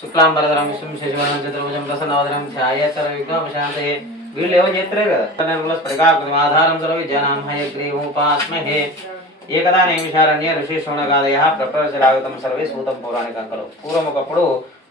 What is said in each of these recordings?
శుక్లాంబరధరం విష్ణుం శశివర్ణం చతుర్భుజం ప్రసన్నవదనం ధ్యాయేత్ సర్వవిఘ్నోపశాంతయే. వీళ్ళు ఏమో చేస్తారు కదా స్ఫటికాకృతిమాధారం సర్వవిద్యానాం హయగ్రీవముపాస్మహే. ఏకదా నైమిషారణ్య ఋషి శృణగాదయ ప్రపరచరాగతం సర్వే సూతం పౌరాణికంకలు. పూర్వం ఒకప్పుడు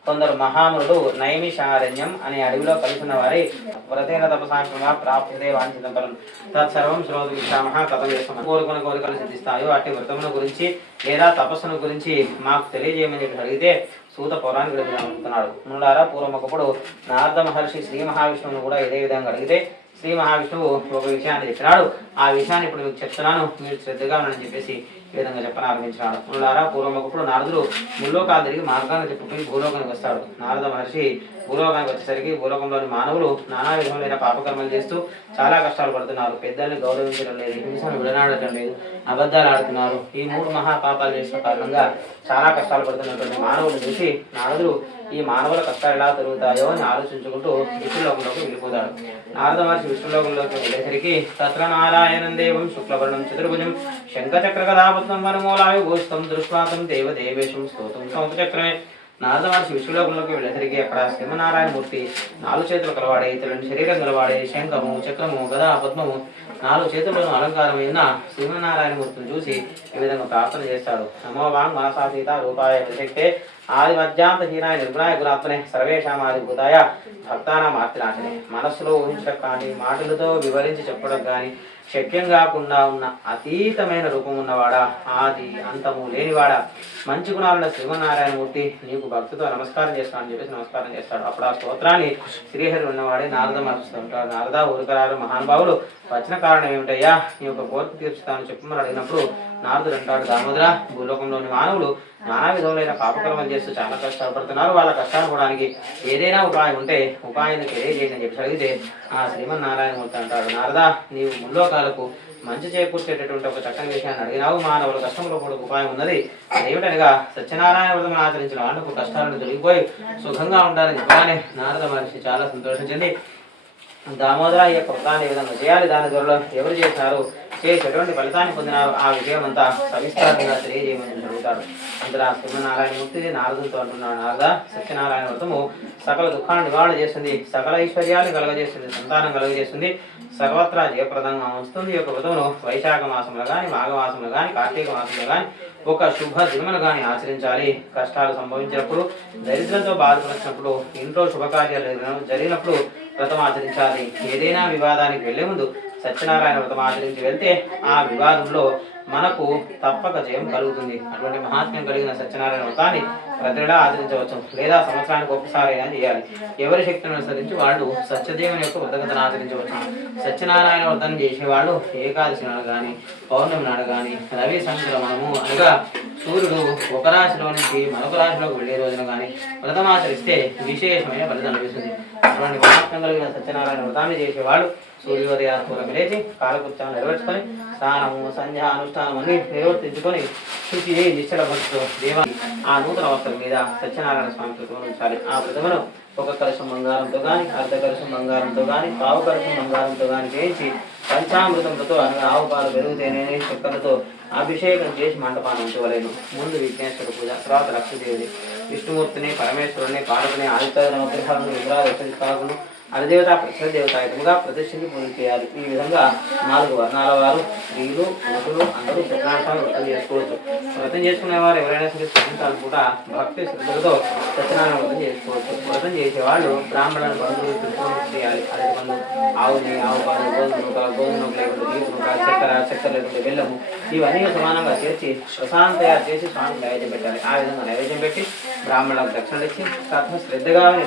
కొందరు మహామునులు నైమిషారణ్యం అనే అడవిలో కలిసిన వారి వ్రతేన తపసాక్రమ ప్రాప్యతే వాంఛితం ఫలం తత్సర్వం శ్రోతు విశ్రామ కథం చేస్తున్నాం. కోరుకున్న కోరికలు సిద్ధిస్తాయో అట్టి వ్రతముల గురించి లేదా తపస్సును గురించి మాకు తెలియజేయమని చెప్పి అడిగితే సూత పౌరాణికుడు అనుకుంటున్నాడు. మునులారా, పూర్వం ఒకప్పుడు నారద మహర్షి శ్రీ మహావిష్ణువును కూడా ఇదే విధంగా అడిగితే శ్రీ మహావిష్ణువు ఒక విషయాన్ని చెప్పినాడు. ఆ విషయాన్ని ఇప్పుడు మీకు చెప్తున్నాను, మీరు శ్రద్ధగా ఉన్నానని చెప్పేసి ఈ విధంగా చెప్పనారంభించినాడు. మునులారా, పూర్వం ఒకప్పుడు నారదుడు ముల్లోకాలు తిరిగి మార్గాన్ని చెప్పుకుని భూలోకానికి వస్తాడు. నారద మహర్షి భూలోకానికి వచ్చేసరికి భూలోకంలోని మానవులు నానా విధములైన పాపకర్మలు చేస్తూ చాలా కష్టాలు పడుతున్నారు. పెద్దల్ని గౌరవించడం లేదు, హింసను విడనాడటం లేదు, అబద్ధాలు ఆడుతున్నారు. ఈ 3 మహాపాపాలు చేసిన కారణంగా చాలా కష్టాలు పడుతున్నటువంటి మానవులు చూసి నారదుడు ఈ మానవుల కష్టాలు ఎలా తిరుగుతాయో అని ఆలోచించుకుంటూ విష్ణులోకంలోకి వెళ్ళిపోతాడు. నారద మహర్షి విష్ణులోకంలోకి వెళ్ళేసరికి తత్ర నారాయణం దేవం శుక్లవర్ణం చతుర్భుజం శంఖచక్ర కథాపత్నం వనమూలాయు భూషితం దృష్వాతం దేవదేవేశం స్తోతం సముద్రచక్రమే. నారద మహర్షి విష్ణులోకంలోకి వెళ్ళేసరికి అక్కడ శ్రీమనారాయణమూర్తి 4 చేతులు కలవాడే, తెల్లని శరీరం కలవాడే, శంఖము చక్రము గదా పద్మము 4 చేతులను అలంకారమైన శ్రీమనారాయణమూర్తిని చూసి ఈ విధంగా ప్రార్థన చేస్తాడు. నమో వాంగ్ మనసా సీత రూపాయ శక్తే ఆది మధ్యాంత హీనాయ నిర్గుణాయ గుణాత్మనే సర్వేషామాదిభూతాయ భక్తానాం ఆర్తినాశనే. మనస్సులో ఊహించడం కానీ మాటలతో వివరించి చెప్పడం కానీ శక్యం కాకుండా ఉన్న అతీతమైన రూపం ఉన్నవాడా, ఆది అంతము లేనివాడా, మంచి గుణాలున్న శ్రీమన్నారాయణమూర్తి నీకు భక్తితో నమస్కారం చేస్తానని చెప్పేసి నమస్కారం చేస్తాడు. అప్పుడు ఆ స్తోత్రాన్ని శ్రీహరి ఉన్నవాడే నారద మహర్షి ఉంటాడు. నారద ఊరికరారు మహానుభావులు వచ్చిన కారణం ఏమిటయ్యా, నీ యొక్క కోరిక తీర్చుతాను చెప్పమని అడిగినప్పుడు నారదుడు అంటాడు, దామోదర, భూలోకంలోని మానవులు నానా విధములైన పాపకర్మలు చేస్తూ చాలా కష్టాలు పడుతున్నారు. వాళ్ళ కష్టాలు పోవడానికి ఏదైనా ఉపాయం ఉంటే ఉపాయాన్ని తెలియజేయండి అని చెప్పి అడిగితే ఆ శ్రీమన్నారాయణమూర్తి అంటాడు, నారద, నీవు ముల్లోకాలకు మంచి చేకూర్చేటటువంటి ఒక చక్కని విషయాన్ని అడిగినావు. మానవుల కష్టంలో కూడా ఉపాయం ఉన్నది. అదేమిటనగా సత్యనారాయణ వ్రతం ఆచరించిన వాళ్ళకు కష్టాలను తొలగిపోయి సుఖంగా ఉండాలని చెప్పగానే నారద మహర్షి చాలా సంతోషించింది. దామోదర, ఈ యొక్క వ్రతాన్ని ఏ విధంగా చేయాలి, దాని ద్వారా ఎవరు చేశారు, చేసి ఎటువంటి ఫలితాన్ని పొందినారు, ఆ విషయం అంతా సవిస్తారంగా తెలియజేయమని అడుగుతాడు. అంతరా శ్రీమన్నారాయణమూర్తి నారదుతో అంటున్నాడు, నారద, సత్యనారాయణ వ్రతము సకల దుఃఖాన్ని నివారణ చేస్తుంది, సకల ఐశ్వర్యాన్ని కలగజేస్తుంది, సంతానం కలుగజేస్తుంది, సర్వత్రా జయప్రదంగా వస్తుంది. ఈ యొక్క వ్రతమును వైశాఖ మాసంలో కానీ, మాఘమాసంలో కానీ, కార్తీక మాసంలో కానీ ఒక శుభ దినమును కానీ ఆచరించాలి. కష్టాలు సంభవించినప్పుడు, దరిద్రంతో బాధపడినప్పుడు, ఇంట్లో శుభకార్యాలు జరిగినప్పుడు వ్రతం ఆచరించాలి. ఏదైనా వివాదానికి వెళ్లే ముందు సత్యనారాయణ వ్రతం ఆచరించి వెళ్తే ఆ వివాదంలో మనకు తప్పక జయం కలుగుతుంది. అటువంటి మహాత్మ్యం కలిగిన సత్యనారాయణ వ్రతాన్ని ప్రతిలా ఆచరించవచ్చు, లేదా సంవత్సరానికి ఒకసారి అయినా చేయాలి. ఎవరి శక్తిని అనుసరించి వాళ్ళు సత్యదేవుని యొక్క వ్రతగతను ఆచరించవచ్చు. సత్యనారాయణ వ్రతం చేసేవాళ్ళు ఏకాదశి నాడు కానీ, పౌర్ణమి నాడు కానీ, రవి సంక్రమణము అనగా సూర్యుడు ఒక రాశిలో నుంచి మరొక రాశిలోకి వెళ్లే రోజున కానీ వ్రతం ఆచరిస్తే విశేషమైన ఫలితం లభిస్తుంది. అటువంటి మహాత్మ్యం కలిగిన సత్యనారాయణ వ్రతాన్ని చేసేవాళ్ళు సూర్యోదయాత్మూలం లేచి కాలకృత్యాలు నెరవేర్చుకొని స్నానము సంధ్య అనుష్ఠానం అన్ని నిర్వర్తించుకొని శుచి నిశ్చల భక్తితో దేవాన్ని ఆ నూతన వస్త్రం మీద సత్యనారాయణ స్వామి ప్రతిమను ఉంచాలి. ఆ ప్రతిమను ఒక కలశం బంగారంతో కానీ, అర్ధ కలశం బంగారంతో కానీ, పావు కలశం బంగారంతో కానీ చేయించి పంచామృతంతో అనగా ఆవు పాలు పెరుగుతేనే చక్కలతో అభిషేకం చేసి మంటపాన్ని ఉంచవలేను. ముందు విఘ్నేశ్వర పూజ, తర్వాత లక్ష్మీదేవిని, విష్ణుమూర్తిని, పరమేశ్వరుని, పార్వతిని, ఆదిత్య నవగ్రహాలను, విగ్రహాలు అధిదేవత ప్రతిదేవతాయుతంగా ప్రతిష్ఠించి పూజ చేయాలి. ఈ విధంగా 4 వర్ణాల వారు, స్త్రీలు, పురుషులు అందరూ సత్యనారాయణ వ్రతం చేసుకోవచ్చు. వ్రతం చేసుకునేవారు ఎవరైనా సరే స్వతంత్రాలు కూడా భక్తి శ్రద్ధలతో సత్యనారాయణ వ్రతం చేసుకోవచ్చు. వ్రతం చేసేవాళ్ళు బ్రాహ్మణులను బంధువులు చేయాలి. అరటి పండు, ఆవుని, ఆవు పాలు, గోధుమ లేకుండా చక్కెర లేకుండా బెల్లము ఇవన్నీ సమానంగా చేర్చి ప్రశాంతంగా చేసి స్వామికి నైవేద్యం పెట్టాలి. ఆ విధంగా నైవేద్యం పెట్టి బ్రాహ్మణులకు దక్షిణలు ఇచ్చి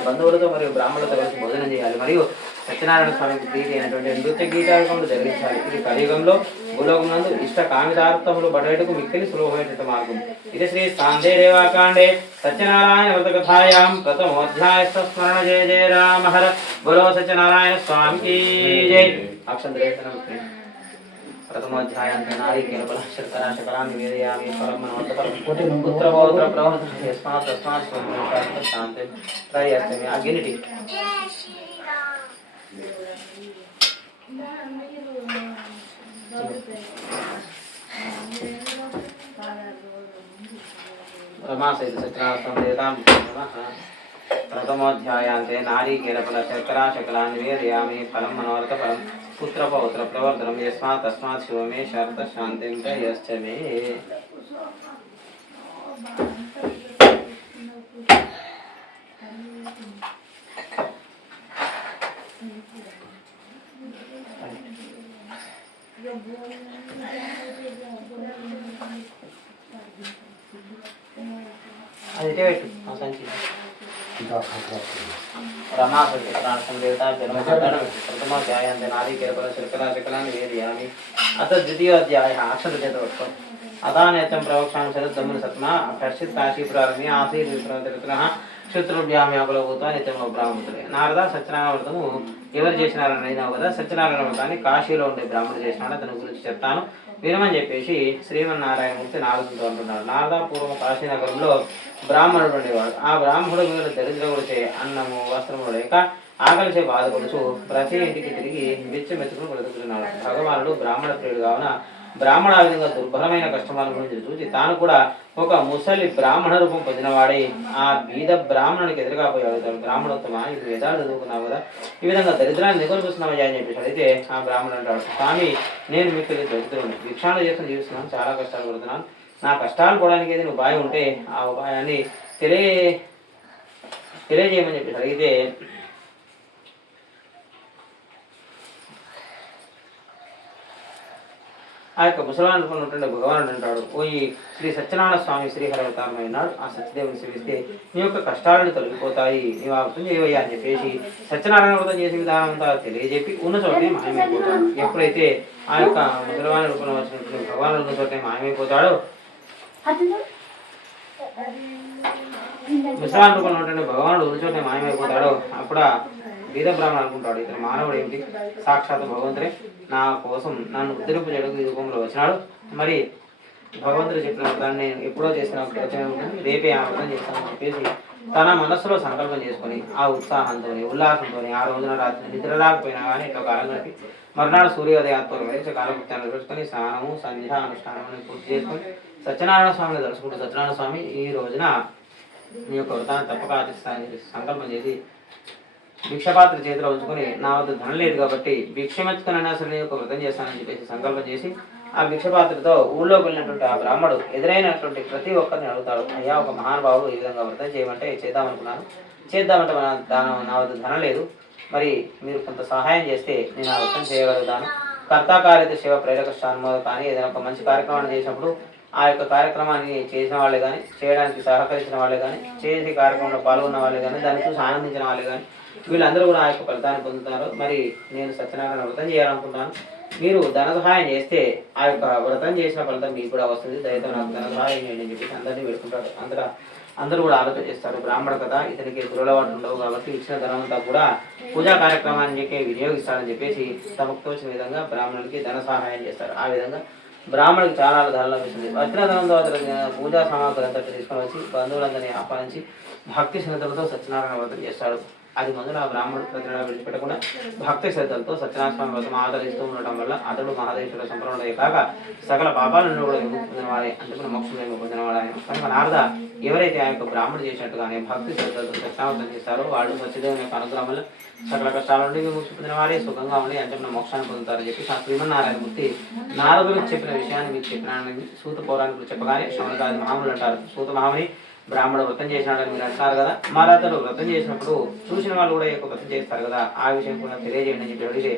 బంధువులతో మరియు బ్రాహ్మణులతో కలిసి భోజనం చేయాలి. మరియు సత్యనారాయణ స్వామికి ప్రీతి అయినటువంటి నృత్య గీతాలు జరిగించాలి. ఇది కలియుగంలో భూలోకమునందు ఇష్ట కామితార్థములు బడేటకు మిక్కిలి సులభమైనటువంటి మార్గం. ఇది శ్రీ సాందేవాకాండే సత్యనారాయణ వ్రతకథాయాం ప్రథమోధ్యాయస్థ స్మరణ జయ జయ రామ హర బలో సత్యనారాయణ స్వామికి జై. అక్షంతరేతనం ప్రథమోధ్యాయాంత నారీకేన బల శర్కరా శకరాన్ని నివేదయామి పరమనోత్తరం పుత్రపౌత్ర ప్రవహత యస్మాత్ తస్మాత్ స్వయం శాంతి త్రయస్తమి. ఆ గిన్నెటి రమాసైత సత్యనారాయణ దేవతాం నమః. प्रथमोऽध्यायान्ते नारीकेलफलशर्करा शकलान् निवेदयामि फलं मनोरथफलं पुत्रपौत्रप्रवर्धनं यस्मात् तस्मात् शिव मे शरतशान्तिं च यश्च मे। అది పెట్టు ఆ సంచి प्रथमोऽध्यायान्ते नारीकेलफलशर्करा शकलान् निवेदयामि अथ द्वितीयोऽध्यायः अक्षरचतुष्टयम् अथानेत्रं प्रवक्ष्यामि शरद्दम्मुनि सत्मा कश्चित् काशीपुरारण्ये आसीत् विप्रवृत्तः క్షుత్రుభ్యాం వ్యాకులభూత్వా నిత్యంలో బ్రాహ్మణుడే. నారద సత్యనారాయణ వ్రతము ఎవరు చేసినారని అయినావు కదా, సత్యనారాయణ వ్రతాన్ని కాశీలో ఉండే బ్రాహ్మణుడు చేసినాడు, అతని గురించి చెప్తాను వినమని చెప్పేసి శ్రీమన్నారాయణమూర్తి నారదునితో అంటున్నాడు. నారద పూర్వం కాశీనగరంలో బ్రాహ్మణుడు ఉండేవాడు. ఆ బ్రాహ్మణుడు మీద దరిద్రముడిచే అన్నము వస్త్రము లేక ఆకలిచే బాధపడుచు ప్రతి ఇంటికి తిరిగి బిచ్చమెత్తుకుని బ్రతుకుతున్నాడు. భగవానుడు బ్రాహ్మణ ప్రియుడు కావున బ్రాహ్మణ ఆ విధంగా దుర్భరమైన కష్టమాల గురించి చూసి తాను కూడా ఒక ముసలి బ్రాహ్మణ రూపం పొందినవాడే ఆ బీద బ్రాహ్మణునికి ఎదురుగా పోయాడు. బ్రాహ్మణోత్తమ ఇది వేదాలు చదువుకున్నావు కదా, ఈ విధంగా దరిద్రాన్ని నిగొలుపుస్తున్నావయ్యా అని చెప్పేసి అయితే ఆ బ్రాహ్మణుడు అంటాడు, స్వామి నేను మీకు దరిద్రుని భిక్షాలు చేసుకుని జీవిస్తున్నాను, చాలా కష్టాలు పడుతున్నాను, నా కష్టాలు పోవడానికి ఏది ఉపాయం ఉంటే ఆ ఉపాయాన్ని తెలియజేయమని చెప్పేసి అడిగితే ఆ యొక్క ముసలాన్ని అనుకున్నటువంటి భగవానుడు అంటాడు, ఓ ఈ శ్రీ సత్యనారాయణ స్వామి శ్రీహరి అవతారమైనాడు, ఆ సత్యదేవుని సేవిస్తే నీ యొక్క కష్టాలను తొలగిపోతాయి, నీవు ఆ వ్రతం చేయవయ్యా అని చెప్పేసి సత్యనారాయణ వ్రతం చేసే విధానం అంతా తెలియజెప్పి ఉన్న చోటనే మాయమైపోతాడు. ఎప్పుడైతే ఆ యొక్క ముసలవాణి రూపంలో వచ్చినటువంటి భగవానుడు ఉన్న చోటనే మాయమైపోతాడో, ముసలాన్ని రూపంలో ఉన్నటువంటి భగవానుడు ఉన్న చోటనే మాయమైపోతాడో అప్పుడు బీద బ్రాహ్మణ అనుకుంటాడు, ఇతను మానవుడు ఏమిటి, సాక్షాత్ భగవంతుడే నా కోసం నన్ను ఉద్ధరింపు చేయడానికి ఈ రూపంలో వచ్చినాడు, మరి భగవంతుడు చెప్పిన వ్రతాన్ని నేను ఎప్పుడో చేసిన రేపే ఆ వ్రతం చేస్తానని చెప్పేసి తన మనస్సులో సంకల్పం చేసుకుని ఆ ఉత్సాహంతో ఉల్లాసంతో ఆ రోజున రాత్రి నిద్రలాకపోయినా కానీ ఇట్లా కాలం గడిపి మరునాడు సూర్యోదయాత్మకం వేసి కాలకృత్యాన్ని నిర్వహించుకొని స్నానము సంధ్య అనుష్ఠానం పూర్తి చేసుకొని సత్యనారాయణ స్వామిని దర్శకుడు సత్యనారాయణ స్వామి ఈ రోజున నీ యొక్క వ్రతాన్ని తప్పక ఆచరిస్తానని చెప్పేసి సంకల్పం చేసి భిక్షపాత్ర చేతిలో ఉంచుకొని నా వద్ద ధనం లేదు కాబట్టి భిక్షమెత్తుకునైనా సరే ఒక వ్రతం చేస్తానని చెప్పేసి సంకల్పం చేసి ఆ భిక్షపాత్రతో ఊళ్ళోకి వెళ్ళినటువంటి ఆ బ్రాహ్మడు ఎదురైనటువంటి ప్రతి ఒక్కరిని అడుగుతాడు, అయ్యా ఒక మహానుభావుడు ఈ విధంగా వ్రతం చేయమంటే చేద్దామనుకున్నాను, చేద్దామంటే నా వద్ద ధనం లేదు, మరి మీరు కొంత సహాయం చేస్తే నేను ఆ వ్రతం చేయగలుగుతాను. కర్తాకార్యత శివ ప్రేరక స్థానమో కానీ ఏదైనా ఒక మంచి కార్యక్రమాన్ని చేసినప్పుడు ఆ యొక్క కార్యక్రమాన్ని చేసిన వాళ్ళే కానీ, చేయడానికి సహకరించిన వాళ్ళే కానీ, చేసే కార్యక్రమంలో పాల్గొన్న వాళ్ళే కానీ, దాన్ని చూసి ఆనందించిన వాళ్ళే కానీ వీళ్ళందరూ కూడా ఆ యొక్క ఫలితాన్ని పొందుతారు. మరి నేను సత్యనారాయణ వ్రతం చేయాలనుకుంటున్నాను, మీరు ధన సహాయం చేస్తే ఆ యొక్క వ్రతం చేసిన ఫలితం మీకు కూడా వస్తుంది, దయతో నాకు ధన సహాయం చేయండి అని చెప్పేసి అందరినీ పెట్టుకుంటారు. అందరూ కూడా ఆలోచన చేస్తారు, బ్రాహ్మణ కథ ఇతనికి దురలవాట్లు ఉండవు కాబట్టి ఇచ్చిన ధనమంతా కూడా పూజా కార్యక్రమానికి వినియోగిస్తారని చెప్పేసి తమకు తోచిన విధంగా బ్రాహ్మణులకి ధన సహాయం చేస్తారు. ఆ విధంగా బ్రాహ్మణుడికి చాలా ధనం లభిస్తుంది. వచ్చిన ధనంతో పూజా సామాగ్రి అంతా తీసుకొని వచ్చి బంధువులందరినీ ఆహ్వానించి భక్తి శ్రద్ధలతో సత్యనారాయణ వ్రతం చేస్తాడు. అది మందున ఆ బ్రాహ్మణుడు ప్రతినాడు విడిచిపెట్టకుండా భక్తి శ్రద్ధలతో సత్యనారాయణ స్వామి వ్రతం ఆదరిస్తూ ఉండటం వల్ల అతడు మహాదేశ్వర సంప్రదాయ కాక సకల పాపాల నుండి కూడా విముక్తి పొందినవాడే, అందుకుని మోక్షం పొందినవాడు ఆయన. కనుక నారద ఎవరైతే ఆ యొక్క బ్రాహ్మణుడు చేసినట్టుగానే భక్తి శ్రద్ధలతో సత్యనారాయణ చేస్తారో వాళ్ళు సత్యదేవుని యొక్క అనుగ్రహం వల్ల సకల కష్టాల నుండి విముక్తి పొందిన వారే సుఖంగా ఉండి అంచన మోక్షాన్ని పొందుతారని చెప్పి ఆ శ్రీమన్నారాయణమూర్తి నారదులకు చెప్పిన విషయాన్ని మీకు చెప్పినానని సూత పౌరాణికులు చెప్పగానే శౌనకాది మహాములు అంటారు, సూత మహాముని బ్రాహ్మణుడు వ్రతం చేసినాడని మీరు అంటున్నారు కదా, మరి అతడు వ్రతం చేసినప్పుడు చూసిన వాళ్ళు కూడా యొక్క వ్రతం చేస్తారు కదా, ఆ విషయం కూడా తెలియజేయండి అని చెప్పి అడిగితే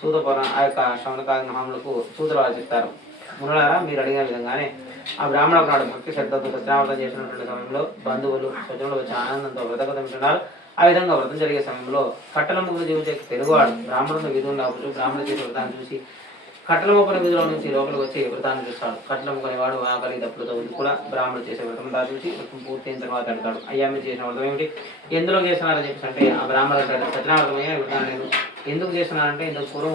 సూత పౌరాణ ఆ యొక్క శౌనకాది మహాములకు సూతులు వాళ్ళు చెప్తారు, మునులారా మీరు అడిగిన విధంగానే ఆ బ్రాహ్మణ నాడు భక్తి శ్రద్ధతో సత్యనావ్రతం చేసినటువంటి సమయంలో బంధువులు స్వజనులు వచ్చి ఆనందంతో వ్రతగతం వింటున్నారు. ఆ విధంగా వ్రతం జరిగే సమయంలో కట్టల ముగ్గురు జీవించే తెలుగువాడు బ్రాహ్మణుడు విధులు బ్రాహ్మణ చేసే వ్రతాన్ని చూసి కట్టల మొక్కల విధుల నుంచి లోపలికి వచ్చి వ్రతాన్ని చూస్తాడు. కట్టల మొక్కని వాడు ఆకలి దప్పులతో ఉండి కూడా బ్రాహ్మణుడు చేసే వ్రతం దా చూసి వ్రతం పూర్తయిన తర్వాత అడుగుతాడు, అయ్యా మీరు చేసిన వ్రతం ఏమిటి, ఎందులో చేస్తున్నారని చెప్పేసి అంటే ఆ బ్రాహ్మణుడు అంటాడు, సత్యనావ్రతమయ్యా వ్రతాన్ని నేను ఎందుకు చేస్తున్నానంటే ఇంతకు పూర్వం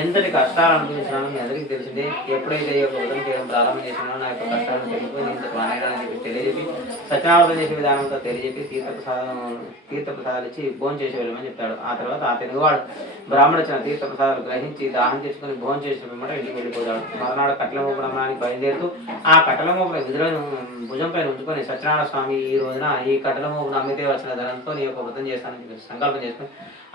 ఎంతటి కష్టాలు అనుభవించినానో మీ అందరికీ తెలిసిందే. ఎప్పుడైతే ఈ యొక్క వ్రతం చేయడం ప్రారంభం చేసినానో నా యొక్క కష్టాలను తెలుసుకొని ఇంత ప్రాణాయాన్ని చెప్పి తెలియజెప్పి సత్యనారాయణ చేసే విధానంతో తెలియజెప్పి తీర్థప్రసాదాలు ఇచ్చి భోజనం చేసి వెళ్ళమని చెప్తాడు. ఆ తర్వాత ఆ తెలుగువాడు బ్రాహ్మణ తీర్థప్రసాదాలు గ్రహించి దాహం చేసుకుని భోజనం చేసిన పిమ్మట ఇంటికి వెళ్ళిపోతాడు. మరునాడు కట్టెలమూపు బ్రహ్మానికి బయలుదేరుతూ ఆ కట్టెలమూపున విధులను భుజంపై ఉంచుకొని సత్యనారాయణ స్వామి ఈ రోజున ఈ కట్టెలమూపును అమ్మితే వచ్చిన ధనంతో నీ యొక్క వ్రతం చేస్తానని చెప్పి సంకల్పం చేసుకుని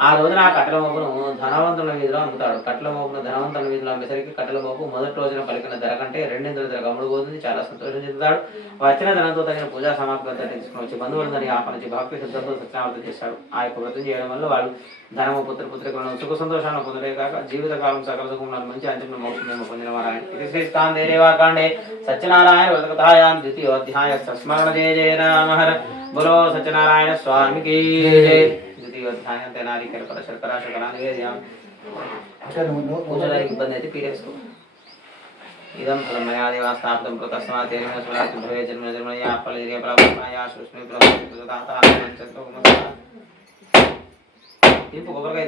ఆ రోజున ఆ కట్టెలమూపును ధనవంతుల వీధిలో అమ్ముతాడు. కట్టెలమూపును ధనవంతుల వీధిలో అమ్మేసరికి కట్టెలమూపు మొదటి రోజున పలికిన ధర కంటే రెండింతల ధర అమ్ముడుపోతుంది. చాలా సంతోషం చెందుతాడు. వచ్చిన ధనంతో తగిన పూజా సామాగ్రి తీసుకుని వచ్చి బంధువులందరినీ ఆహ్వానించి భక్తి సిద్ధంతో సత్యనారాయణ చేస్తాడు. ఆ యొక్క వ్రతం చేయడం వల్ల వాళ్ళు ధనము పుత్రపుత్రికలను సుఖ సంతోషాలను పొందలే కాక జీవితకాలం సకల సుఖములను మంచి అంతిమ మోక్షం పొందిన వారాయణ. ఇది శ్రీకాందేవాకాండే సత్యనారాయణ వ్రతకథాయాం ద్వితీయోధ్యాయ స్మరణ జయ జయ రామహర బలో సత్యనారాయణ స్వామికి ద్వితీయోధ్యాయం తెనాలికల పర శర్కరా శకలా నివేద్యాం పూజడానికి ఇబ్బంది అయితే పీడేసుకో. ఇదం ఫలం మయా దేవా స్థాపితం ప్రతస్మాత్ తేన స్మరాతి భవే జన్మ జన్మయా ఫలదిరే ప్రాప్తమయా సుష్మి ప్రవృత్తాత ఆనందంతో తీపు కొబ్బరికాయ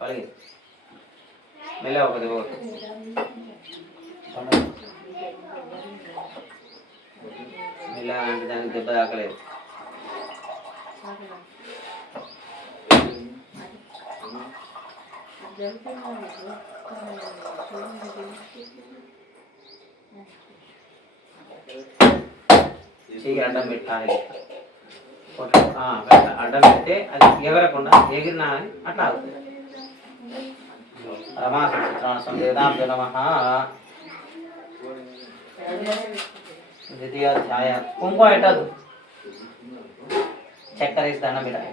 పలిగి మెల్ల ఒకటి మెల్ల అంటే దానికి దెబ్బ తాకలేదు. అడ్డం పెట్టాలి. అడ్డం పెడితే అది ఎగరకుండా ఎగిరినా అని అట్లా అవుతుంది. రమా సంవేదాభ్యో నమః. ద్వితీయోధ్యాయ కుంకుమ పెట్టదు, చక్కెర వేసి దండం పెట్టాలి.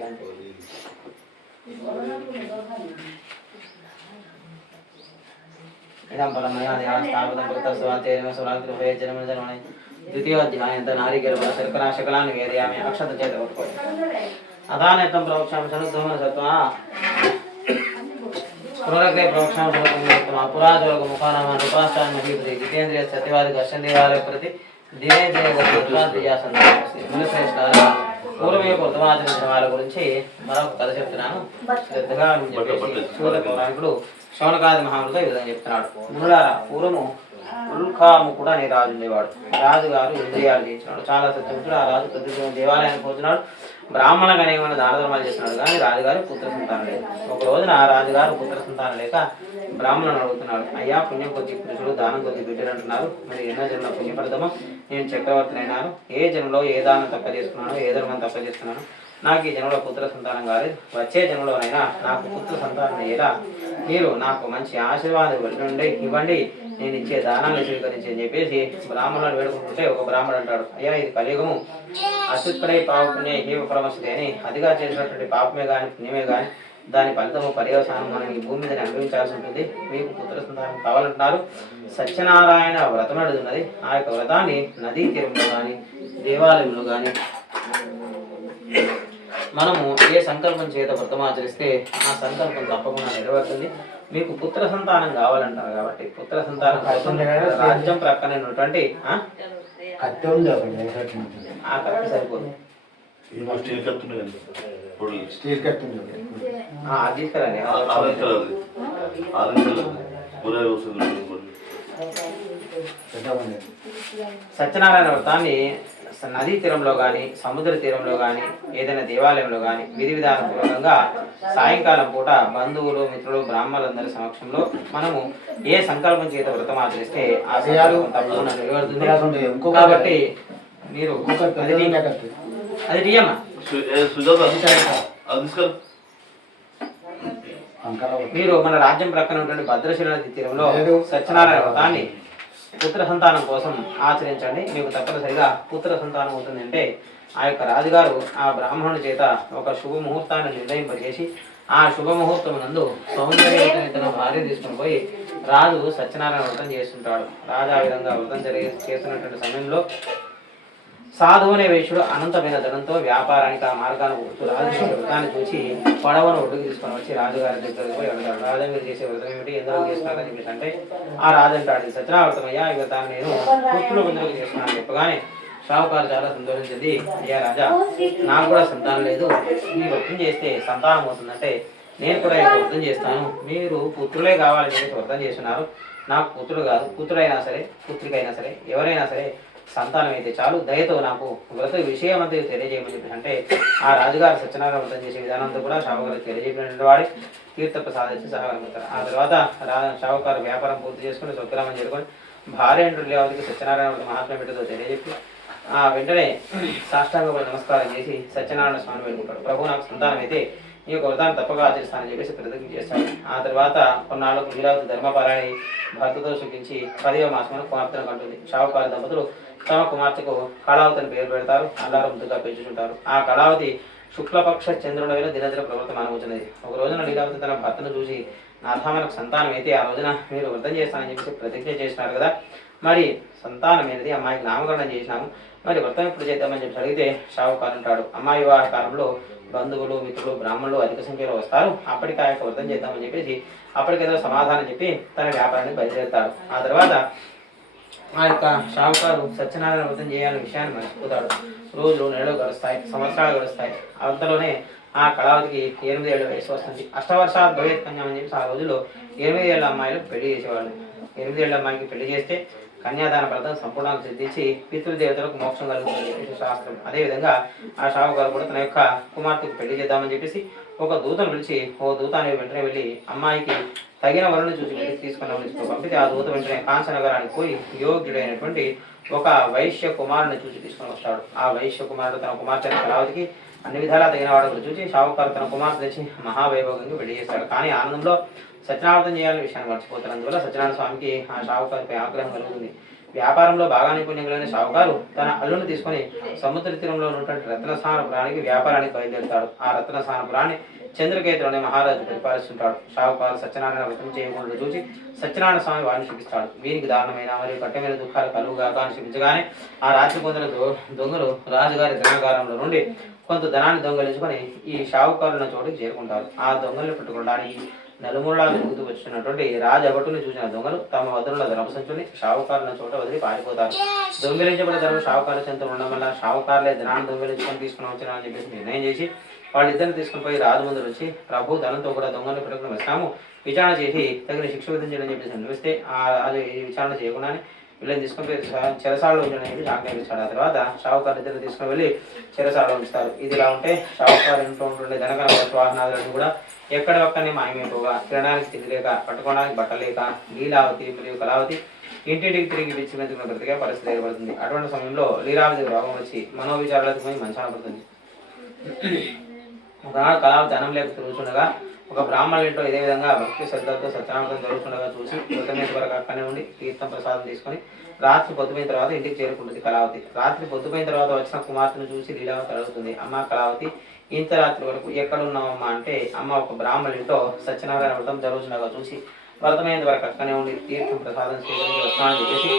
ఇదం ఫలమయా దేవా స్థాపితం ప్రతస్మాత్ తేన స్మరాతి భవే జన్మ జన్మయా. ద్వితీయోధ్యాయంతో నారికేల శర్కరా శకలాన్ని వేదయామి అక్షత చేత పట్టుకోండి. అదానేతం ప్రోక్షాం సనుద్ధమన సత్వా పునరగ్రే ప్రోక్షాం సనుద్ధమ పురాజోగ ముఖానామాన్ ఉపాస్థాన్ మహీపతి జితేంద్రియ సత్యవాది ఘర్షణ దేవాలయ ప్రతి దినే దినే మునిశ్రేష్ఠాల పూర్వమే వృతమాచరించిన వాళ్ళ గురించి మరొక కథ చెప్తున్నాను. శ్రద్ధగా చెప్పేసి సూర్య పౌరాణికుడు శౌనకాది మహాముడితో ఈ విధంగా చెప్తున్నాడు. మునులారా, పూర్వము ఉల్కాము కూడా అనే రాజు ఉండేవాడు. రాజుగారు ఇంద్రియాలు చేయించినాడు. చాలా సత్యవంతుడు. ఆ రాజు ప్రతి దేవాలయానికి పోతున్నాడు. బ్రాహ్మణ ఏమైనా దాన ధర్మాలు చేస్తున్నాడు. కానీ రాజుగారు పుత్ర సంతానం లేదు. ఒక రోజున ఆ రాజుగారు పుత్ర సంతానం లేక బ్రాహ్మణులను అడుగుతున్నాడు. అయ్యా, పుణ్యం కొద్ది పురుషుడు, దానం కొద్ది బిడ్డలు అంటున్నారు. మరి ఎన్నో జన్మ పుణ్యఫలితమో నేను చక్రవర్తిని అయినాను. ఏ జన్మలో ఏ దానం తప్ప చేసుకున్నాను, ఏ ధర్మం తప్ప చేసుకున్నాను. నాకు ఈ జన్మలో పుత్ర సంతానం కాలేదు. వచ్చే జన్మలోనైనా నాకు పుత్ర సంతానం ఎలా మీరు నాకు మంచి ఆశీర్వాదం ఇవ్వండి, నేను ఇచ్చే దానాన్ని స్వీకరించి అని చెప్పేసి బ్రాహ్మణులను వేడుకుంటుంటే ఒక బ్రాహ్మణుడు అంటాడు, అయ్యా, ఇది కలియుగము, అత్యుత్కడే పాపపుణ్య హేవ పరమస్థితి అని అతిగా చేసినటువంటి పాపమే కానీ పుణ్యమే కానీ దాని ఫలితము పర్యవసానం మనం ఈ భూమి మీద అనుభవించాల్సి ఉంటుంది. మీకు పుత్ర సంతానం కావాలంటున్నారు. సత్యనారాయణ వ్రతం అడుగుతున్నది. ఆ యొక్క వ్రతాన్ని నదీ తీరంలో కానీ దేవాలయంలో కానీ మనము ఏ సంకల్పం చేత వ్రతం ఆచరిస్తే ఆ సంకల్పం తప్పకుండా నెరవేరుతుంది. మీకు పుత్ర సంతానం కావాలంటారు కాబట్టి పుత్ర సంతానం రాజ్యం ప్రక్కన ఉన్నటువంటి ఆ కత్తి సరిపోతుంది. తీసుకురండి. సత్యనారాయణ వ్రతాన్ని నదీ తీరంలో కానీ సముద్ర తీరంలో కానీ ఏదైనా దేవాలయంలో కానీ విధి విధానపూర్వకంగా సాయంకాలం పూట బంధువులు మిత్రులు బ్రాహ్మణులందరి సమక్షంలో మనము ఏ సంకల్పం చేత వ్రతం ఆచరిస్తే ఆ సంకల్పం తప్పకుండా నెరవేరుతుంది. కాబట్టి మీరు అది టీయమ్మా మీరు మన రాజ్యం ప్రక్కన ఉన్నటువంటి భద్రశీల నది తీరంలో సత్యనారాయణ వ్రతాన్ని పుత్ర సంతానం కోసం ఆచరించండి. మీకు తప్పనిసరిగా పుత్ర సంతానం అవుతుంది. అంటే ఆ యొక్క రాజుగారు ఆ బ్రాహ్మణుడి చేత ఒక శుభముహూర్తాన్ని నిర్ణయింపజేసి ఆ శుభముహూర్తం నందు సౌందర్యవంతమైన భార్య తీసుకుని పోయి రాజు సత్యనారాయణ వ్రతం చేస్తుంటాడు. రాజు ఆ విధంగా వ్రతం చేస్తున్నటువంటి సమయంలో సాధువు అనే వేషుడు అనంతమైన ధనంతో వ్యాపారానికి ఆ మార్గాన్ని రాజు వ్రతాన్ని చూసి పడవను ఒడ్డుకు తీసుకొని వచ్చి రాజుగారి దగ్గరకు పోయి అడుగుతాడు, రాజా మీరు చేసే వ్రతం ఏమిటి, ఎందరూ చేస్తారని చెప్పేసి అంటే ఆ రాజు అంటాడు, సత్యనారాయణ వ్రతం అయ్యా, ఈ వ్రతాన్ని నేను పుత్రుల బంధువులకు చేస్తున్నాను చెప్పగానే షావుకారు చాలా సంతోషించింది. అయ్యా రాజా, నాకు కూడా సంతానం లేదు, ఈ వ్రతం చేస్తే సంతానం అవుతుందంటే నేను కూడా ఈ వ్రతం చేస్తాను. మీరు పుత్రులే కావాలని చెప్పి వ్రతం చేస్తున్నారు. నాకు పుత్రుడు కాదు, పుత్రుడైనా సరే పుత్రికైనా సరే ఎవరైనా సరే సంతానం అయితే చాలు, దయతో నాకు వ్రత విషయం అంతా తెలియజేయమని చెప్పి అంటే ఆ రాజుగారు సత్యనారాయణ వ్రతం చేసే విధానంతో కూడా షావుకారు తెలియజేసినటువంటి వాడి తీర్థప్రసాదం ఇచ్చి సహకరిస్తారు. ఆ తర్వాత షావుకారు వ్యాపారం పూర్తి చేసుకుని స్వగ్రామం చేరుకొని భార్య అంటూ లేవతికి సత్యనారాయణ వ్రత మహాత్మ్యం పెట్టదో తెలియజెప్పి వెంటనే సాష్టాంగ నమస్కారం చేసి సత్యనారాయణ స్వామి పెట్టుకుంటాడు. ప్రభు నాకు సంతానం అయితే ఈ యొక్క వ్రతాన్ని తప్పగా ఆచరిస్తానని చెప్పేసి ప్రతిజ్ఞ చేస్తాడు. ఆ తర్వాత కొన్నాళ్ళకు లీలావతి ధర్మపారాయణ భర్తతో సుఖించి 10వ మాసంలో కుమార్తెను కంటుంది. షావుకారు దంపతులు తమ కుమార్తెకు కళావతిని పేరు పెడతారు. అల్లారు ముద్దుగా పెంచుతుంటారు. ఆ కళావతి శుక్లపక్ష చంద్రుల వేళ దినదిన ప్రవర్తమానం అవుతున్నది. ఒక రోజున లీలావతి తన భర్తను చూసి నాథ మనకు సంతానం అయితే ఆ రోజున మీరు వ్రతం చేస్తానని చెప్పేసి ప్రతిజ్ఞ చేసినారు కదా, మరి సంతానం అనేది అమ్మాయికి నామకరణం చేసినాము, మరి వ్రతం ఎప్పుడు చేద్దామని చెప్పి అడిగితే షావుకారు అంటాడు, అమ్మాయి వివాహ కాలంలో బంధువులు మిత్రులు బ్రాహ్మణులు అధిక సంఖ్యలో వస్తారు, అప్పటికి ఆ యొక్క వ్రతం చేద్దామని చెప్పేసి అప్పటికేదో సమాధానం చెప్పి తన వ్యాపారాన్ని బయలుదేరుతాడు. ఆ తర్వాత ఆ యొక్క షావుకారు సత్యనారాయణ వ్రతం చేయాలనే విషయాన్ని మర్చిపోతాడు. రోజులు నెలలు గడుస్తాయి, సంవత్సరాలు గడుస్తాయి. అంతలోనే ఆ కళావతికి 8 ఏళ్ళ వయసు వస్తుంది. అష్టవర్షాలు భవేత్ కన్యా అని చెప్పి ఆ రోజుల్లో 8 ఏళ్ళ అమ్మాయిలకు పెళ్లి చేసేవాళ్ళు. 8 ఏళ్ళ అమ్మాయికి పెళ్లి చేస్తే కన్యాదాన వ్రతం సంపూర్ణంగా సిద్ధించి పితృదేవతలకు మోక్షం కలుగుతుంది చెప్పేసి శాస్త్రం. అదేవిధంగా ఆ షావుకారు కూడా తన యొక్క కుమార్తెకు పెళ్లి చేద్దామని చెప్పేసి ఒక దూతను పిలిచి, ఓ దూత అనే వెంటనే వెళ్ళి అమ్మాయికి తగిన వరుణ్ణి చూసి వెళ్ళి తీసుకుని పంపితే ఆ దూత వెంటనే కాంచనగరానికి పోయి యోగ్యుడైనటువంటి ఒక వైశ్య కుమారుని చూసి తీసుకొని వస్తాడు. ఆ వైశ్య కుమారుడు తన కుమార్తె కళావతికి అన్ని విధాలా తగిన వాడు చూసి షావుకారు తన కుమార్తె తెచ్చి మహావైభవంగా పెళ్లి చేస్తాడు. కానీ ఆనందంలో సత్యనారాయణ చేయాలనే విషయాన్ని మర్చిపోతున్నందువల్ల సత్యనారాయణ స్వామికి ఆ షావుకారుపై ఆగ్రహం కలుగుతుంది. వ్యాపారంలో బాగా నిపుణ్యం కలిగిన షావుకారు తన అల్లుని తీసుకుని సముద్ర తీరంలో ఉన్నటువంటి రత్నస్థానపురానికి వ్యాపారానికి బయలుదేరుతాడు. ఆ రత్నస్థానపురాన్ని చంద్రకేతుడు అనే మహారాజు పరిపాలిస్తుంటాడు. షావుకారు సత్యనారాయణ వ్రతం చేయకుండా చూసి సత్యనారాయణ స్వామి వారిని శిపిస్తాడు. వీరికి దారుణమైన మరియు కట్టమైన దుఃఖాలు కలుగుగాక అని శిపించగానే ఆ రాత్రి పొందిన దొంగలు రాజుగారి ధనాగారంలో నుండి కొంత ధనాన్ని దొంగలించుకొని ఈ షావుకారున్న చోటుకి చేరుకుంటారు. ఆ దొంగల్ని పట్టుకోవడానికి నలుమూలలా వెతుకుతూ వచ్చినటువంటి రాజభటుని చూసిన దొంగలు తమ వద్దనున్న ధనపు సంచుల్ని షావుకారుల చోట వదిలి పారిపోతారు. దొంగిలించబడిన ధనం షావుకారు చెంత ఉండడం వల్ల షావుకారులే ధనాన్ని దొంగిలించుకొని తీసుకుని వచ్చినా చెప్పేసి నిర్ణయం చేసి వాళ్ళిద్దరిని తీసుకుని పోయి రాజు ముందు వచ్చి, ప్రభు ధనంతో కూడా దొంగలను పట్టుకుని వస్తాము, విచారణ చేసి తగిన శిక్ష విధించాలని చెప్పేసి అనిపిస్తే ఆ రాజు ఈ విచారణ చేయకుండానే వీళ్ళని తీసుకుని పోయి చెరసాలలో ఉంచాలని చెప్పి ఆజ్ఞాపిస్తాడు. ఆ తర్వాత షావుకారు ఇద్దరు తీసుకుని వెళ్ళి చెరసాలలో ఉంచుతారు. ఇది ఇలా ఉంటే షావుకారు ఇంట్లో ఉంటుండే ధనకర వాహనాలను కూడా ఎక్కడ ఒక్కడిని మాయమైపోగా, తినడానికి తిండి లేక, పట్టుకోవడానికి బట్టలేక లీలావతి మరియు కళావతి ఇంటింటికి తిరిగి పిచ్చి మెతుకున్న బ్రతికే పరిస్థితి ఏర్పడుతుంది. అటువంటి సమయంలో లీలావతి రోగం వచ్చి మనోవిచారాలకు పోయి మంచాన పడుతుంది. ఒకనాడు కళావతి అన్నం లేక తిరుగుతుండగా ఒక బ్రాహ్మణుల ఇంట్లో ఇదే విధంగా భక్తి శ్రద్ధలతో సత్యనారాయణ జరుగుతుండగా చూసి వ్రతమైన వరకు అక్కడనే ఉండి తీర్థం ప్రసాదం తీసుకొని రాత్రి పొద్దుపోయిన తర్వాత ఇంటికి చేరుకుంటుంది కళావతి. రాత్రి పొద్దుపోయిన తర్వాత వచ్చిన కుమార్తెను చూసి లీలావతి అడుగుతుంది, అమ్మ కళావతి, ఇంత రాత్రి వరకు ఎక్కడున్నావమ్మా అంటే, అమ్మ ఒక బ్రాహ్మణుల ఇంట్లో సత్యనారాయణ వ్రతం జరుగుతుండగా చూసి వ్రతమైన వరకు అక్కడనే ఉండి తీర్థం ప్రసాదం స్వీకరించి వస్తానని చెప్పేసి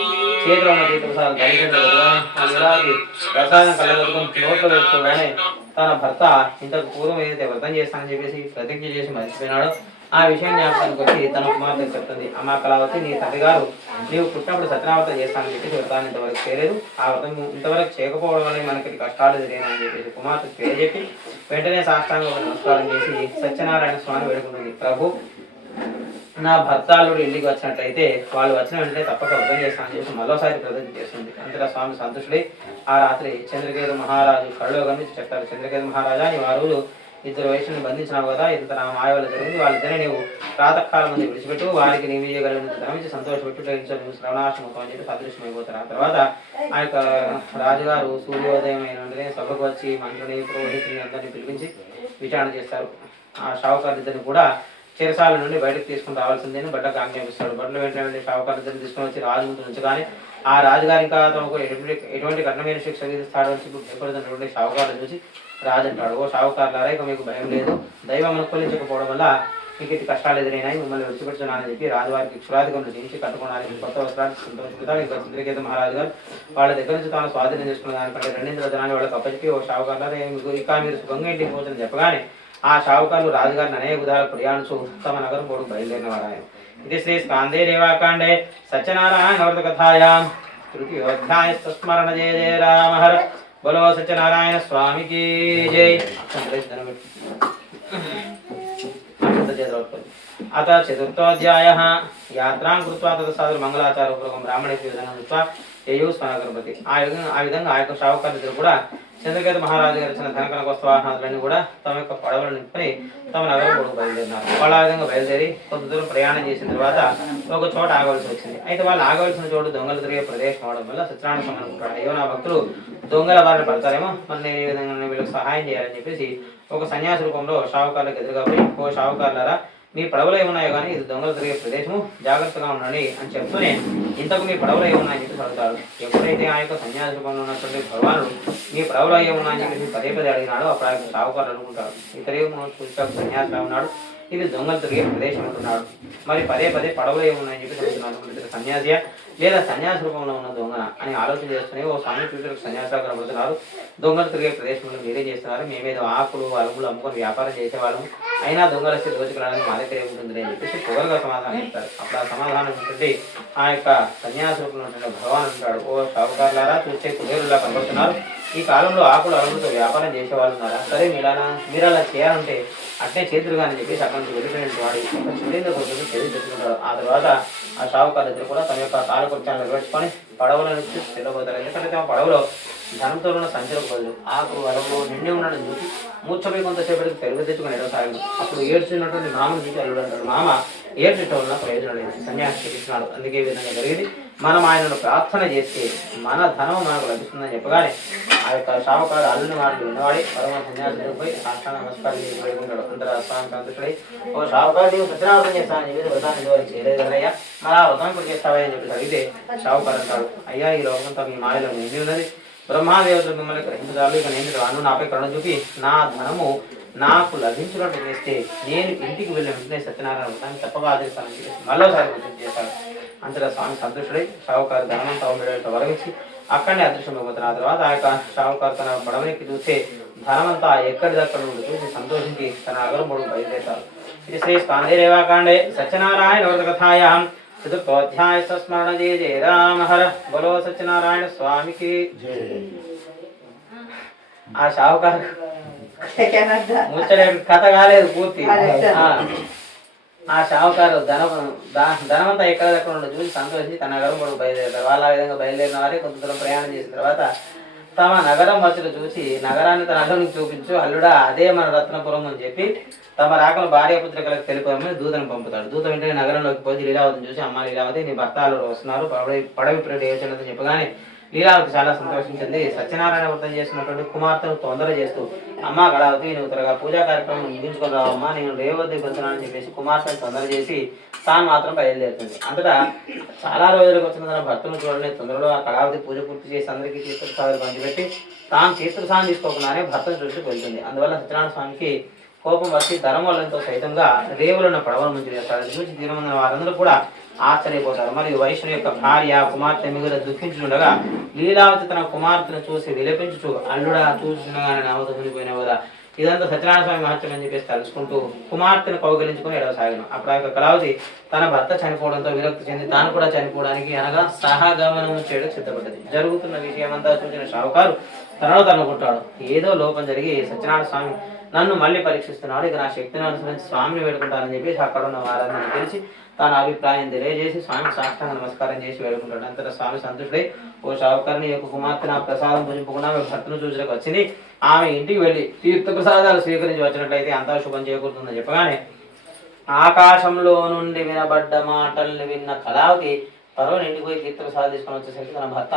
చేతిలో ఉన్న తీర్థ ప్రసాదం ధరించడానికి ప్రసాదం కళ్ళగొట్టుకుని నోట్లో వేసుకోగానే తన భర్త ఇంతకు పూర్వం ఏదైతే వ్రతం చేస్తానని చెప్పేసి ప్రతిజ్ఞ చేసి మర్చిపోయినాడో ఆ విషయం జ్ఞాపకానికి వచ్చి తన కుమార్తె చెప్తుంది, అమ్మ కళావతి, నీ తండ్రి గారు నీవు పుట్టినప్పుడు సత్యనావ్రతం చేస్తానని చెప్పేసి వ్రతాన్ని ఇంతవరకు చేయలేదు, ఆ వ్రతం ఇంతవరకు చేయకపోవడం వల్ల మనకి కష్టాలు ఎదురైనాయని చెప్పేసి కుమార్తె పేరు చెప్పి వెంటనే సాష్టాంగ నమస్కారం చేసి సత్యనారాయణ స్వామి వేడుకుంటుంది. ప్రభు, నా భర్తాలుడు ఇంటికి వచ్చినట్లయితే వాళ్ళు వచ్చిన వెంటనే తప్పక వ్రతం చేస్తానని చెప్పి మరోసారి ప్రతిజ్ఞ చేస్తుంది. అంతటా స్వామి సంతుష్టుడై ఆ రాత్రి చంద్రకేతు మహారాజు కళ్ళలో గమనించి చెప్తారు, చంద్రకేతు మహారాజా, నీవు ఆ రోజు 2 వయసుని బంధించినావు కదా, ఇంత నా మాయ వల్ల జరిగింది, వాళ్ళిద్దరే నీవు ప్రాతకాలం మంది విడిచిపెట్టు, వారికి నీవు ఇయ్యగలిగినంత ధనమించి సంతోషపెట్టు, నువ్వు శ్రవణాశ్రమం అని చెప్పి సదృశ్యమైపోతారు. ఆ తర్వాత ఆ యొక్క రాజుగారు సూర్యోదయం అయిన వెంటనే సభకు వచ్చి మంత్రుని పురోహితుని అందరినీ పిలిపించి విచారణ చేస్తారు. ఆ షావుకారు ఇద్దరిని కూడా చెరసాల నుండి బయటకు తీసుకుని రావాల్సిందని బట్టకు ఆజ్ఞాపిస్తాడు. బట్టలు వెంటనే షావుకారు ఇద్దరిని తీసుకుని వచ్చి రాజు ముందు ఉంచగానే ఆ రాజుగారి ఇంకా తమకు ఎటువంటి కఠినమైన శిక్ష విధిస్తాడు అని భయపడుతున్నటువంటి షావుకారులు చూసి రాజు అంటాడు, ఓ షావుకారులారా, ఇక మీకు భయం లేదు, దైవం అనుకూలించకపోవడం వల్ల మీకు ఇది కష్టాలు ఎదురైనాయి, మిమ్మల్ని విడిచిపెడుతున్నానని చెప్పి రాజువారికి క్షురాధికంలో దించి కట్టుకోవడానికి కొత్త వస్త్రాన్ని సంతోషిస్తాడు. ఇంకా చంద్రకేతు మహారాజు గారు వాళ్ళ దగ్గర నుంచి తాను స్వాధీనం చేసుకున్న దానికంటే 2 ధనాన్ని వాళ్ళకి అప్పచెప్పి, ఓ షావుకారులారా, ఇక మీరు సుఖంగా ఇంటికి పోతుందని చెప్పగానే ఆ షావుకారులు రాజుగారిని అనేక విధాలు ప్రయాణించు తమ నగరం పోడు బయలుదేరిన వారాయన. ఇది శ్రీ స్కాందే రేవాకాండే సత్యనారాయణ వ్రత కథాయాం तृतीयोऽध्यायस्तु स्मरण जय जय राम हर बोलो सत्यनारायण स्वामी की जय। अथ चतुर्थोऽध्यायः यात्रां कृत्वा तत् साधुर्मङ्गलाचारपूर्वकं ब्राह्मणेभ्यो विधानं कृत्वा ययुः स्मरणगणपति ఆ విధంగా ఆ యొక్క షావుకారులు కూడా చంద్రకేత మహారాజు గారు ఇచ్చిన ధనకనక వస్తువాహనాలన్నీ కూడా తమ యొక్క పడవలు నింపుకొని తమ నగరం పొడుగు బయలుదేరినారు. వాళ్ళు ఆ విధంగా బయలుదేరి కొంత దూరం ప్రయాణం చేసిన తర్వాత ఒక చోట ఆగవలసి వచ్చింది. అయితే వాళ్ళు ఆగవలసిన చోటు దొంగలు తిరిగే ప్రదేశం అవడం వల్ల సత్యనారాయణ స్వామి అనుకుంటాడు, అయ్యో నా భక్తులు దొంగల బారిన పడతారేమో, మరి నేను ఈ విధంగా వీళ్ళకి సహాయం చేయాలని చెప్పేసి ఒక సన్యాసి రూపంలో షావుకారులకు ఎదురుగా పోయి, ఓ షావుకారులారా మీ పడవలు ఏమున్నాయో కానీ ఇది దొంగలు తిరిగే ప్రదేశము, జాగ్రత్తగా ఉండండి అని చెప్తూనే ఇంతకు మీ పడవలు ఏమున్నాయని చెప్పి అడుగుతాడు. ఎప్పుడైతే ఆ యొక్క సన్యాసి రూపంలో ఉన్నటువంటి భగవానుడు మీ పడవలు ఏమున్నాయని చెప్పేసి పదే పదే అడిగినాడు, అప్పుడు ఆ యొక్క షావుకారులు అనుకుంటాడు, ఇతరేమో చూసాక సన్యాసిగా ఉన్నాడు, ఇది దొంగలు తిరిగే ప్రదేశం అంటున్నాడు, మరి పదే పదే పడవలు ఏమున్నాయని చెప్పి అడుగుతున్నాడు, సన్యాసియా లేదా సన్యాసి రూపంలో ఉన్న దొంగన అని ఆలోచన చేస్తూనే ఓ స్వామి చూసారు సన్యాసాలు కనబడుతున్నారు, దొంగలు తిరిగే ప్రదేశంలో మీరే చేస్తున్నారు, మేమేదో ఆకులు అలుగులు అమ్ముకొని వ్యాపారం చేసేవాళ్ళం, అయినా దొంగలు వచ్చి దోచుకోవడానికి మా దగ్గర ఏముంటుంది అని చెప్పేసి పొగలుగా సమాధానం చెప్తారు. అప్పుడు ఆ సమాధానం ఏంటంటే ఆ యొక్క సన్యాసి రూపంలో ఉన్నటువంటి భగవాన్ అంటాడు, ఓ షావుకారులారా చూస్తే కుబేరులా కనబడుతున్నారు, ఈ కాలంలో ఆకులు అలుగులతో వ్యాపారం చేసేవాళ్ళు ఉన్నారా, సరే మీరు అలా చేయాలంటే అట్నే చేతులు కానీ చెప్పేసి అక్కడి నుంచి వెళ్ళిపోయినట్టు వాడి శరీరంలో కొంచెం చేతులు తెచ్చుకుంటాడు. ఆ తర్వాత ఆ షావుకారు ఇద్దరు కూడా తమ యొక్క కాలకృత్యాలను నెరవేర్చుకొని పడవల నుంచి వెళ్ళబోతారు. ఎందుకంటే తమ పడవలో ధనంతో ఉన్న సంచలకు బదులు ఆకులు అలవులు నిండి ఉండడం చూసి మూర్చపోయి కొంతసేపటికి పెరుగు తెచ్చుకుని ఎడవసాగాడు. అప్పుడు ఏడ్చున్నటువంటి మామను చూసి అల్లుడు అంటాడు, మామ ఏడ్చడం వల్ల ప్రయోజనం లేదు, సన్యాసి చెప్పిస్తున్నాడు, అందుకే ఈ విధంగా జరిగింది, మనం ఆయనను ప్రార్థన చేస్తే మన ధనం మనకు లభిస్తుందని చెప్పగానే ఆ యొక్క షావుకారు అల్లుని మాటలు విన్నవాడి పరమ సన్యాసులకు పోయి సాష్టాంగ నమస్కారం చేసి వేడుకుంటాడు. అందరూ స్వామి సంతుడై, ఓ షావుకారు నీవు సత్యనారాయణ చేస్తానని చెప్పి వ్రతాన్ని ఇదివరకు చేయలేదు కదయ్యా, మరి ఆ వ్రతం ఇప్పుడు చేస్తావా అని చెప్పి అడిగితే షావుకారు అంటాడు, అయ్యా ఈ లోకంతో మీ మాయలో నిండి ఉన్నది, బ్రహ్మాదేవతలు మిమ్మల్ని గ్రహించదాలు, ఇక నేను రాను, నాపై కరుణ చూపి నా ధనము నాకు లభించినట్టు చేస్తే నేను ఇంటికి వెళ్ళిన వెంటనే సత్యనారాయణ వ్రతాన్ని తప్పగా ఆదరిస్తానని చెప్పి మరోసారి గుర్తు చేశాడు. అంతటా స్వామి సంతుష్టుడై షావుకారు ధనమంతా ఉండేటట్టు వరగించి అక్కడనే అదృశ్యమైపోతున్న ఆ తర్వాత ఆ యొక్క షావుకారు తన పడవనికి చూస్తే ధనమంతా ఎక్కడిదక్కడ నుండి చూసి సంతోషించి తన అగరముడు బయలుదేరుతారు. ఇది శ్రీ స్కాందేరేవాకాండే సత్యనారాయణ వ్రత కథాయాం చతుర్థోధ్యాయ స్మరణ జయ జయ రామ హర బలో సత్యనారాయణ స్వామికి. ఆ షావుకారు ముచ్చట కథ కాలేదు పూర్తి. ఆ షావుకారు ధనమంతా ఎక్కడెక్కడ ఉండదు చూసి సంతోషించి తన నగరం కూడా బయలుదేరుతారు. వాళ్ళ ఆ విధంగా బయలుదేరిన వారే కొంత దూరం ప్రయాణం చేసిన తర్వాత తమ నగరం మధ్యలో చూసి నగరాన్ని తన అల్లునికి చూపించు, అల్లుడా అదే మన రత్నపురం అని చెప్పి తమ రాకను భార్య పుత్రికలకు తెలుపమని దూతను పంపుతాడు. దూత వెంటనే నగరంలోకి పోయి లీలావతిని చూసి, అమ్మ లీలావతి నీ భర్త అల్లుడు వస్తున్నారు, పడవి ప్రయోజనం చెప్పగానే లీలావతి చాలా సంతోషించింది. సత్యనారాయణ వ్రతం చేస్తున్నటువంటి కుమార్తెను తొందర చేస్తూ, అమ్మ కళావతి నువ్వు త్వరగా పూజా కార్యక్రమం ముగించుకొని రావమ్మా, నేను రేవతి పెడుతున్నానని చెప్పేసి కుమార్తెను తొందర చేసి తాను మాత్రం బయలుదేరుతుంది. అంతటా చాలా రోజులకు వచ్చిన తన భర్తను చూడని తొందరలో ఆ కళావతి పూజ పూర్తి చేసి అందరికీ తీర్థప్రసాదాలు పంచిపెట్టి తాను తీర్థప్రసాదం తీసుకోకుండానే భర్తను చూసి వెళ్తుంది. అందువల్ల సత్యనారాయణ స్వామికి కోపం వచ్చి ధర్మవల్లంతో సైతంగా రేవులున్న పడవల నుంచి వేస్తాడు. చూసి తీరమందిన వారందరూ కూడా ఆశ్చర్యపోతారు. మరియు వైష్ణు యొక్క భార్య కుమార్తె మిగులు దుఃఖించుండగా లీలావతి తన కుమార్తెను చూసి విలపించుచు, అల్లుడా చూస్తుండగానే నామతో మునిపోయిన కదా, ఇదంతా సత్యనారాయణ స్వామి మహత్యం అని చెప్పేసి తలుచుకుంటూ కుమార్తెను కౌగిలించుకుని ఎడవసాగాను. అప్పుడు ఆ యొక్క కళావతి తన భర్త చనిపోవడంతో విరక్తి చెంది తాను కూడా చనిపోవడానికి అనగా సహగమనం చేయడం సిద్ధపడ్డది. జరుగుతున్న విషయమంతా చూసిన షావుకారు తనలో తనుకుంటాడు, ఏదో లోపం జరిగి సత్యనారాయణ స్వామి నన్ను మళ్ళీ పరీక్షిస్తున్నాడు, ఇక నా శక్తిని అనుసరించి స్వామిని వేడుకుంటానని చెప్పేసి అక్కడ ఉన్న వారందరినీ తెలిసి తన అభిప్రాయం తెలియజేసి స్వామికి సాష్టాంగ నమస్కారం చేసి వేడుకుంటాడు. అంతటా స్వామి సంతుష్టుడై, ఓ షావుకారుని యొక్క కుమార్తె నా ప్రసాదం పూజింపకుండా ఆమె భర్తను చూసినకు వచ్చింది, ఆమె ఇంటికి వెళ్ళి తీర్థ ప్రసాదాలు స్వీకరించి వచ్చినట్లయితే అంతా శుభం చేకూరుతుందని చెప్పగానే ఆకాశంలో నుండి వినబడ్డ మాటల్ని విన్న కళావతి పర్వని ఇంటికి పోయి తీర్థ ప్రసాదాలు తీసుకొని వచ్చేసరికి తన భర్త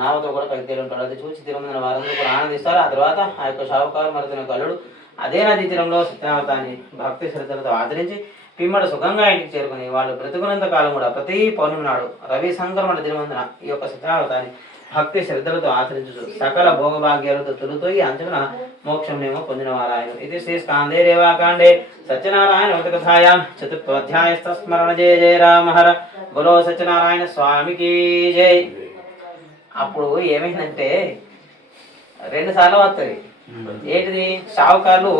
నామతో కూడా పైకి తేలి ఉంటాడు. అది చూసి తిరుమల వారందరూ కూడా ఆనందిస్తారు. ఆ తర్వాత ఆ యొక్క షావుకారు మరి తన కల్లుడు అదే నదీ తీరంలో సత్యనావతాన్ని భక్తి శ్రద్ధలతో ఆదరించి పిమ్మడ సుఖంగా ఇంటికి చేరుకుని వాళ్ళు బ్రతుకున్నంత కాలం కూడా ప్రతి పౌర్ణమి నాడు రవి సంక్రమణ దినమందున ఈ యొక్క సత్యనావతాన్ని భక్తి శ్రద్ధలతో ఆచరించు సకల భోగభాగ్యాలతో తొలుతోయి అంచున మోక్షంనేమో పొందిన వారాయన. ఇది శ్రీ స్కాందేరేవాకాండే సత్యనారాయణ వ్రత కథాయాం చతుర్థోధ్యాయస్థ స్మరణ జయ జయ రామ హర బలో సత్యనారాయణ స్వామికి జై. అప్పుడు ఏమైందంటే 2 సార్లు వస్తుంది. ఏంటిది? షావుకారులు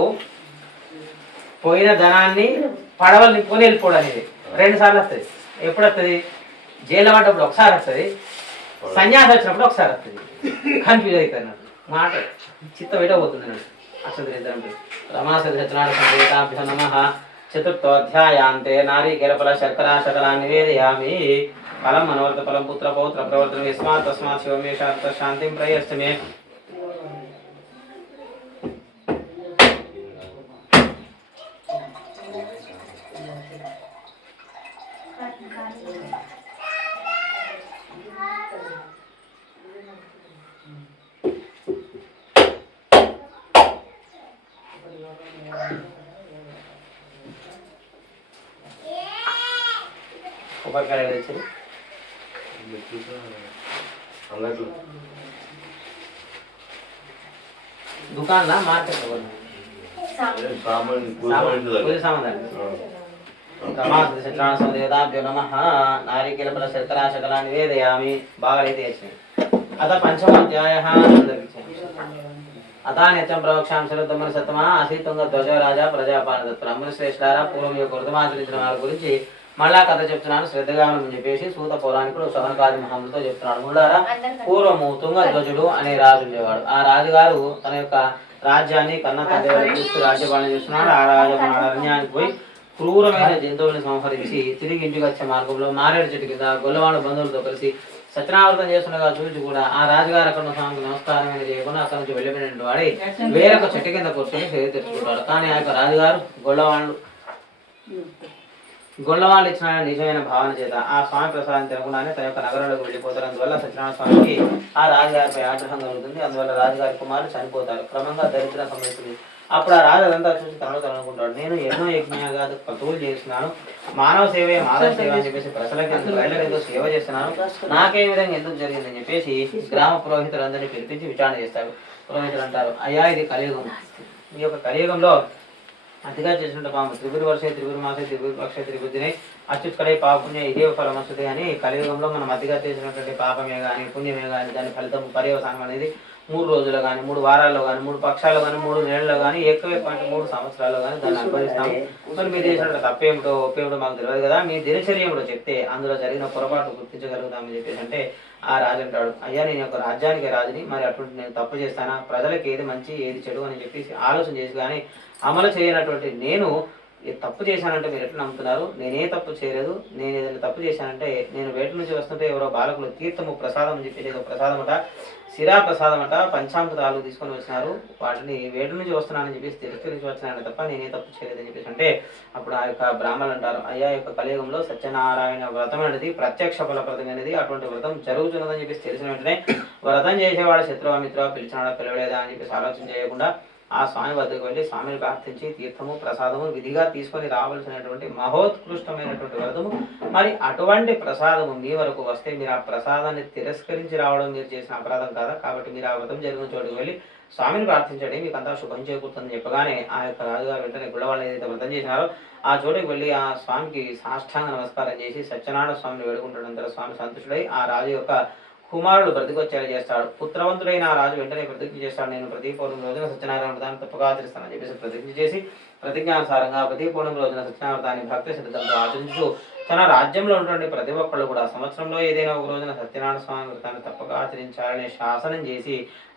పోయిన ధనాన్ని పడవలు నింపుకొని వెళ్ళిపోవడం అనేది 2 సార్లు వస్తుంది. ఎప్పుడు వస్తుంది? జైల్లో పడ్డప్పుడు ఒకసారి వస్తుంది, సన్యాసం వచ్చినప్పుడు ఒకసారి వస్తుంది, కన్ఫ్యూజ్ అవుతుంది నాకు మాట చిత్తం ఎటో పోతుంది నాకు. అక్షరం రమాసతి సత్యనారాయణ సంగీతాభ్యో నమః. చతుర్థోధ్యాయాంతే నారీకేలఫల శర్కరా శకలాన్ని నివేదయామి. ఫలం మనోవర్త ఫలం పుత్ర పౌత్ర ప్రవర్తన యస్మాత్ తస్మాత్ శివమేషార్థ శాంతిం ప్రయశ్చమే. కొబ్బరికాయలు తెచ్చి దుకాణంలో మార్కెట్ పూజ సామాన్ రమాదేవతాభ్యో నమః. నారీకేలఫల శర్కరా శకలాన్ని నివేదయామి. బాగా అయితే వచ్చినాయి. అత పంచమాధ్యాయ అతానిత్యం ప్రవక్షాం శరద్దమ్మని సత్తమా అసీతుంగ ధ్వజ రాజా ప్రజాపాలదత్తులు. అమ్మని శ్రేష్ఠారా పూర్వం యొక్క వృతమాచరించిన వారి గురించి మళ్ళా కథ చెప్తున్నాను శ్రద్ధగా అని చెప్పేసి సూత పౌరాణికుడు సవనకాది మహమ్మతో చెప్తున్నాడు. ముళ్ళారా, పూర్వము తుంగధ్వజుడు అనే రాజు ఉండేవాడు. ఆ రాజుగారు తన యొక్క రాజ్యాన్ని కన్న తండ్రి చూస్తూ రాజ్యపాలన చేస్తున్నాడు. ఆ రాజు అరణ్యానికి పోయి క్రూరమైన జంతువులను సంహరించి తిరిగి ఇంటికి వచ్చే మార్గంలో మారేడు చెట్టు కింద గొల్లవాడు బంధువులతో కలిసి సత్యనావృతం చేస్తుండగా చూసి కూడా ఆ రాజుగారు అక్కడ స్వామికి నమస్కారం చేయకుండా అక్కడ నుంచి వెళ్ళిపోయినట్టు వాడి వేరొక చెట్టు కింద కూర్చొని సేవ తెచ్చుకుంటాడు. కానీ ఆ యొక్క రాజుగారు గొల్లవాళ్ళు ఇచ్చిన నిజమైన భావన చేత ఆ స్వామి ప్రసాదం తినకుండానే తన యొక్క నగరంలోకి వెళ్ళిపోతారు. అందువల్ల సత్యనారాయణ స్వామికి ఆ రాజుగారిపై ఆగ్రహం కలుగుతుంది. అందువల్ల రాజుగారి కుమారులు చనిపోతారు. క్రమంగా దరిద్రం సంభవిస్తుంది. అప్పుడు ఆ రాజు అదంతా చూసి తనలో అనుకుంటాడు, నేను ఎన్నో యజ్ఞాలు క్రతువులు చేస్తున్నాను, మానవ సేవే మానవ సేవ అని చెప్పేసి ప్రజలకి ప్రజలకు సేవ చేస్తున్నాను, నాకే విధంగా ఎందుకు జరిగిందని చెప్పేసి గ్రామ పురోహితులందరినీ పిలిపించి విచారణ చేస్తారు. పురోహితులు అంటారు, అయ్యా ఇది కలియుగం. ఈ యొక్క కలియుగంలో అతిగా చేసినట్టు పాము త్రిపురి వర్షే త్రిపురి మాసే త్రిపురి పక్ష త్రిబుద్ధిని అచ్యుత్కడే పాపుణ్య ఇదే ఫలం వస్తుంది. అని కలియుగంలో మనం అతిగా చేసినటువంటి పాపమే కానీ పుణ్యమే కానీ దాని ఫలితం పర్యవసానం అనేది 3 రోజుల్లో కానీ 3 వారాల్లో కానీ 3 పక్షాల్లో కానీ 3 నెలల్లో కానీ ఎక్కువ 3 సంవత్సరాల్లో కానీ దాన్ని అనుభవిస్తాము. మరి మీరు చేసినట్టు తప్పేమిటో ఒప్పేమిటో మాకు తెలియదు కదా, మీ దినచర్య ఏమిటో చెప్తే అందులో జరిగిన పొరపాటు గుర్తించగలుగుతామని చెప్పేసి అంటే ఆ రాజు అంటాడు, అయ్యా నేను యొక్క రాజ్యానికి రాజుని, మరి అటువంటి నేను తప్పు చేస్తానా, ప్రజలకు ఏది మంచి ఏది చెడు అని చెప్పేసి ఆలోచన చేసి కానీ అమలు చేయనటువంటి నేను తప్పు చేశానంటే మీరు ఎట్లా నమ్ముతున్నారు? నేనే తప్పు చేయలేదు. నేను ఏదైనా తప్పు చేశానంటే నేను వేట నుంచి వస్తుంటే ఎవరో బాలకులు తీర్థము ప్రసాదం అని చెప్పేసి ఏదో ప్రసాదం అట, శిరా ప్రసాదం అట, పంచామృతాలు తీసుకొని వచ్చినారు, వాటిని వేట నుంచి వస్తున్నానని చెప్పేసి తిరస్కరించి వచ్చినాను తప్ప నేనే తప్పు చేయలేదని చెప్పేసి అంటే అప్పుడు ఆ యొక్క బ్రాహ్మణులు అంటారు, అయ్యా యొక్క కలియుగంలో సత్యనారాయణ వ్రతం అనేది ప్రత్యక్ష ఫలప్రదం అనేది అటువంటి వ్రతం జరుగుతున్నదని చెప్పేసి తెలిసిన వెంటనే వ్రతం చేసేవాడు శత్రువా మిత్రువా పిలిచినాడా పిలవలేదా అని చెప్పేసి ఆలోచన చేయకుండా ఆ స్వామి వద్దకు వెళ్ళి స్వామిని ప్రార్థించి తీర్థము ప్రసాదము విధిగా తీసుకొని రావాల్సినటువంటి మహోత్కృష్టమైనటువంటి వ్రతము. మరి అటువంటి ప్రసాదము మీ వరకు వస్తే మీరు ఆ ప్రసాదాన్ని తిరస్కరించి రావడం మీరు చేసిన అపరాధం కాదా? కాబట్టి మీరు ఆ వ్రతం జరిగిన చోటుకు వెళ్ళి స్వామిని ప్రార్థించండి, మీకు అంతా శుభం చేకూరుతుందని చెప్పగానే ఆ యొక్క రాజుగారు వెంటనే గుళ్ళవాళ్ళు ఏదైతే వ్రతం చేసినారో ఆ చోటుకి వెళ్ళి ఆ స్వామికి సాష్టాంగ నమస్కారం చేసి సత్యనారాయణ స్వామిని వేడుకుంటున్నంత స్వామి సంతుష్టుడై ఆ రాజు యొక్క కుమారుడు బ్రతికొచ్చేలా చేస్తాడు. పుత్రవంతుడైన ఆ రాజు వెంటనే ప్రతిజ్ఞ చేస్తాడు, నేను ప్రతి పౌర్ణమి రోజున సత్యనారాయణ వ్రతాన్ని తప్పగా ఆచరిస్తానని చెప్పేసి ప్రతిజ్ఞ చేసి ప్రతిజ్ఞానుసారంగా ప్రతి పౌర్ణమి రోజున సత్యనారాయణ వ్రతాన్ని భక్తి శ్రద్ధలతో ఆచరించు తన రాజ్యంలో ఉన్నటువంటి ప్రతి ఒక్కళ్ళు కూడా సంవత్సరంలో ఏదైనా ఒక రోజున సత్యనారాయణ స్వామి వ్రతాన్ని తప్పక ఆచరించాలనే శాసనం చేసి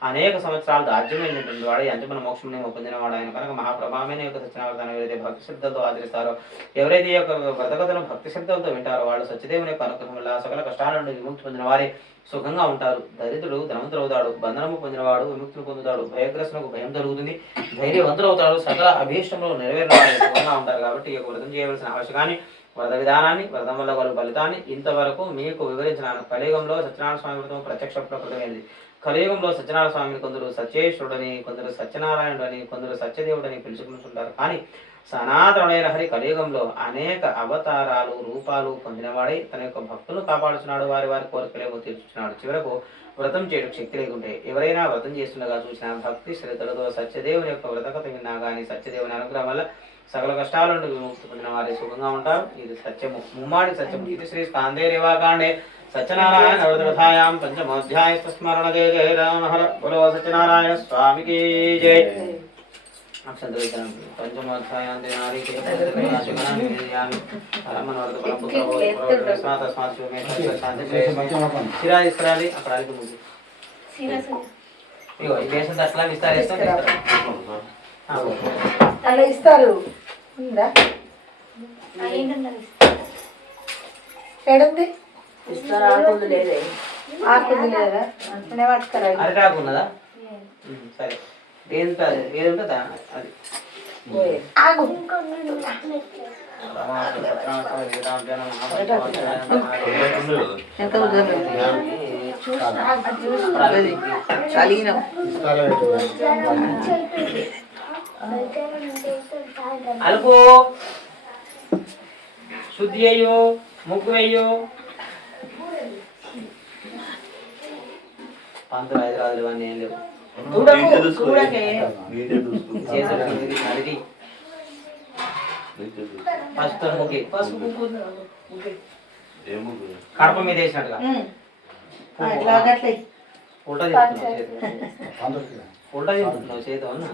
అనేక సంవత్సరాలు రాజ్యమైనటువంటి వాడు అంతిమ మోక్షం పొందినవాడు ఆయన కనుక మహాప్రభావమైన యొక్క సత్యనారాయణ వ్రతాన్ని ఎవరైతే భక్తి శ్రద్ధలతో ఆచరిస్తారో, ఎవరైతే ఈ యొక్క వ్రతకథను భక్తి శ్రద్ధలతో వింటారో వాళ్ళు సత్యదేవుని యొక్క అనుగ్రహం వల్ల సకల కష్టాల నుండి విముక్తి పొందిన వారి సుఖంగా ఉంటారు. దరిద్రుడు ధనవంతుడవుతాడు, బంధనము పొందినవాడు విముక్తిని పొందుతాడు, భయగ్రస్తులకు భయం జరుగుతుంది, ధైర్యవంతుడవుతాడు, సకల అభీష్టంలో నెరవేరిన సుఖంగా ఉంటారు. కాబట్టి ఈ యొక్క వ్రతం చేయవలసిన ఆవశ్యకాన్ని వ్రత విధానాన్ని వ్రతం వల్ల వాళ్ళు ఫలితాన్ని ఇంతవరకు మీకు వివరించినాను. కలియుగంలో సత్యనారాయణ స్వామి వ్రతం ప్రత్యక్ష ప్రకృతమైనది. కలియుగంలో సత్యనారాయణ స్వామిని కొందరు సత్యేశ్వరుడని, కొందరు సత్యనారాయణుడని, కొందరు సత్యదేవుడని పిలుచుకుంటుంటారు. కానీ సనాతనుడైన హరి కలియుగంలో అనేక అవతారాలు రూపాలు పొందినవాడై తన యొక్క భక్తులను కాపాడుతున్నాడు, వారి వారి కోరికలేమో తీర్చుతున్నాడు. చివరకు వ్రతం చేయడం శక్తి లేకుంటే ఎవరైనా వ్రతం చేస్తుండగా చూసిన భక్తి శ్రద్ధలతో సత్యదేవుని యొక్క వ్రతకథ విన్నా కానీ సత్యదేవుని అనుగ్రహం వల్ల సకల కష్టాల నుండి విముక్తి పొందిన వారి సుఖంగా ఉంటారు. ఇది సత్యము, ముమ్మాడి సత్యము. ఇది శ్రీ స్కాందేరేవాకాండే సత్యనారాయణ వ్రతాయాం పంచమోధ్యాయ స్మరణ జయ జయ రామ హర బలో సత్యనారాయణ స్వామికి జయ. అక్షంతలు ఇద్దాం పంచమోత్సాయాంతి నారీ శిరా తీసుకురాలి అక్కడ అడిగి ముందు ఇగో ఈ దేశం అట్లా విస్తారేస్తాం అలా ఇస్తారు ఎడుంది ఆకుంది లేదే ఆకుంది లేదా అంటనే పట్టుకరా అరటాకు ఉన్నదా సరే ఏది ఉంటుందా అది ఆగు ఎంత కలిగినాం అలుపు శుద్ధి అయ్యో ముగ్గు అయ్యో పంతులు హైదరాబాద్ ఇవన్నీ ఏం లేవు ఫస్ట్ ముగ్గి కడప మీద వేసినట్టుగా ఉల్టా తింటున్నావు చేతి ఉల్టా తింటున్నావు చేతి అన్న